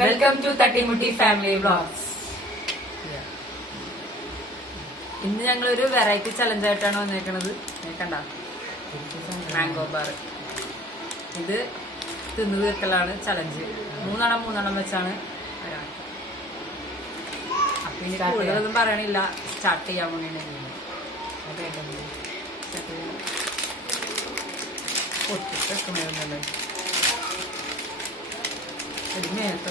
Welcome to Thattimutti family vlogs ഇന്ന് ഞങ്ങൾ ഒരു വെറൈറ്റി ചലഞ്ച് ആയിട്ടാണ് വന്നേക്കണത് കണ്ട. മാംഗോ ബാർ ഇത് തിന്നു തീർക്കലാണ് ചലഞ്ച് മൂന്നെണ്ണം മൂന്നെണ്ണം വെച്ചാണ് ഒരാൾ അപ്പൊ ഇനി കൂടുതലൊന്നും പറയണില്ല. സ്റ്റാർട്ട് ചെയ്യാൻ വേണ്ടിയാണ് സ്റ്റാർട്ട് ചെയ്യാം. ഒത്തിരി ഒരു നേരത്തെ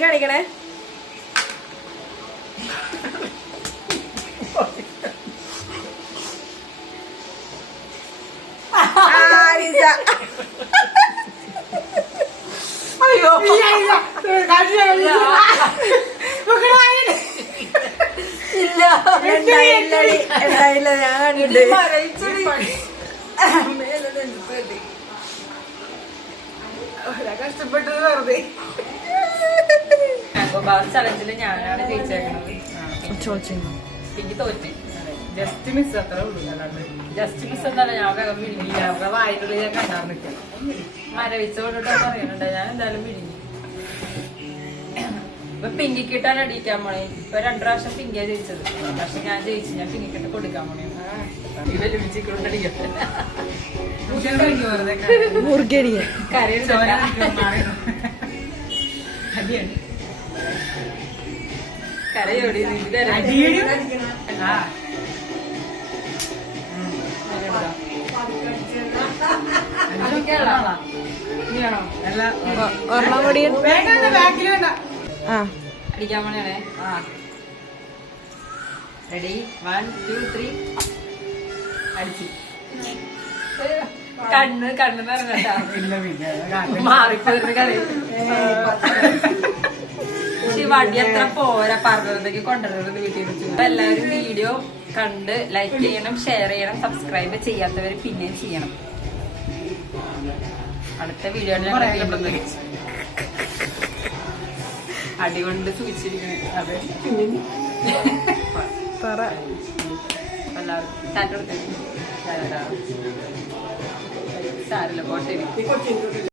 കാണിക്കണേ. ആ, അലീസ അയ്യോ. ഇല്ല. ഉണ്ടായില്ല ഞാൻ കണ്ട് കഷ്ടപ്പെട്ടത് വെറുതെ. മാംഗോ ബാർ ചലഞ്ചിൽ ഞാനാണ് ജയിച്ചേക്കണത്. എനിക്ക് തോറ്റി. ജസ്റ്റ് മിസ് അത്ര ജസ്റ്റ് മിസ് എന്നല്ല ഞാൻ വായിട്ടുള്ളിൽ പറയുന്നുണ്ട് ഞാൻ എന്തായാലും വിഴുങ്ങി ഇപ്പൊ പിങ്കിക്കിട്ടാണ് അടിക്കാൻ പോണേ. ഇപ്പൊ രണ്ടു പ്രാവശ്യം പിങ്കിയാ ജയിച്ചത്. പക്ഷെ ഞാൻ ജയിച്ചു ഞാൻ പിങ്കിക്കിട്ട് കൊടുക്കാൻ പോണേ. കരയോടി ആ. ഒരെണ്ണം കൂടി ആ അടിക്കാൻ പോണേ റെഡി വൺ ടു ത്രീ അടിച്ചു. കണ്ണ് കണ്ണ് നിറഞ്ഞട്ടാ. മാറിപ്പോയിരുന്നു കളി. പക്ഷെ വടി അത്ര പോരാ പറഞ്ഞതൊക്കെ കൊണ്ടുവരുന്നത് വീട്ടിൽ വെച്ചു. അപ്പൊ എല്ലാവരും വീഡിയോ കണ്ട് ലൈക്ക് ചെയ്യണം ഷെയർ ചെയ്യണം സബ്സ്ക്രൈബ് ചെയ്യാത്തവർ പിന്നെയും ചെയ്യണം. അടുത്ത വീഡിയോ അടികൊണ്ട് സൂചിച്ചിരിക്കണേ. അതെ. പറ. എല്ലാവർക്കും സാരില്ല പോട്ടെ.